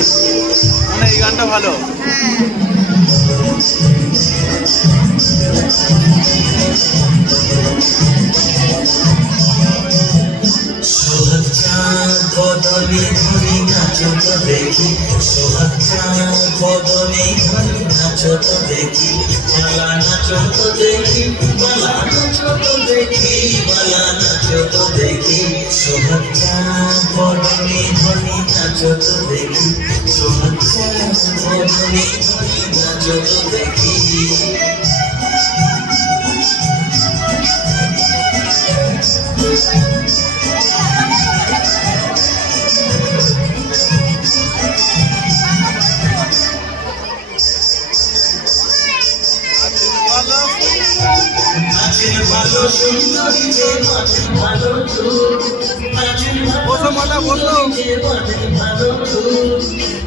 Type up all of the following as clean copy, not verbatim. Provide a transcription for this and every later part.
মানে এই গানটা ভালো। সোহাগ চাঁদ বদনে ধরি নাচো তো দেখি, সোহাগ চাঁদ বদনে ধরি নাচো তো দেখি, বালা নাচো তো দেখি, বালা নাচো তো দেখি, বালা নাচো তো দেখি। সোহাগ চাঁদ বদনে ধরি নাচো তো দেখি, সোহাগ চাঁদ বদনে ধরি নাচো তো দেখি। নাচের ভালো সুন্দরী যে মাঝে ভালো চুল, বসো মাতা বসো। ভালো চুল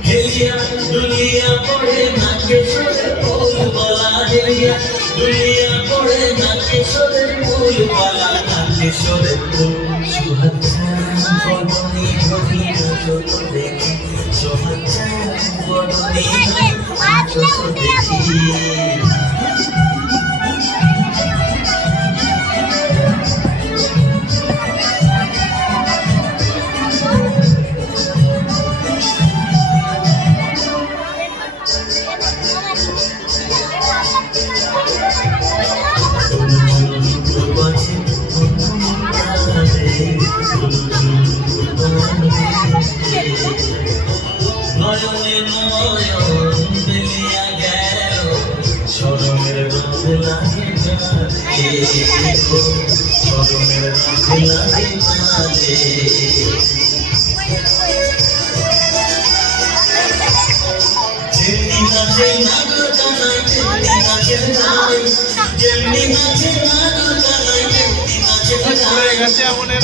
হেলিয়া দুলিয়া পড়ে নাচে সরে ফুল বলা, হেলিয়া দুলিয়া পড়ে নাচে সরে ফুল বলা, নাচে সরে ফুল। সোহাগ চাঁদ বদনে ধরি নাচো তো দেখি, সোহাগ চাঁদ বদনে ধরি নাচো তো দেখি। নয়নে নয়ন মিলিয়া গেল, সরমের রঙ লাগে গালে, সরমের রঙ লাগে গালে। যেমনি নাচে নাগর কানাই, যেমনি নাচে নাই, যেমনি নাচে নাগর কানাই, যেমনি নাচে নাই।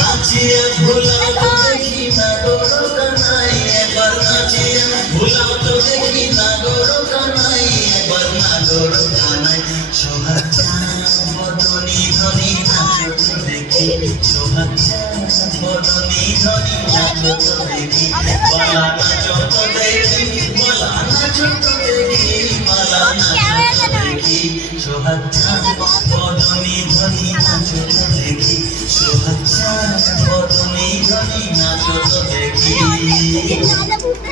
নাচিয়া ভোলাও তো দেখি নাগর কানাই, একবার নাচিয়া ভোলাও তো দেখি নাগর কানাই, একবার নাগর কানাই। সোহাগ চাঁদ বদনে ধরি নাচো তো দেখি, সোহাগ চাঁদ বদনে ধরি নাচো তো দেখি, বালা নাচো তো দেখি, বালা নাচো তো দেখি, বালা নাচো তো দেখি। সোহাগ চাঁদ বদনে ধরি নাচো তো দেখি, সোহাগ চাঁদ বদনে ধরি নাচো তো দেখি।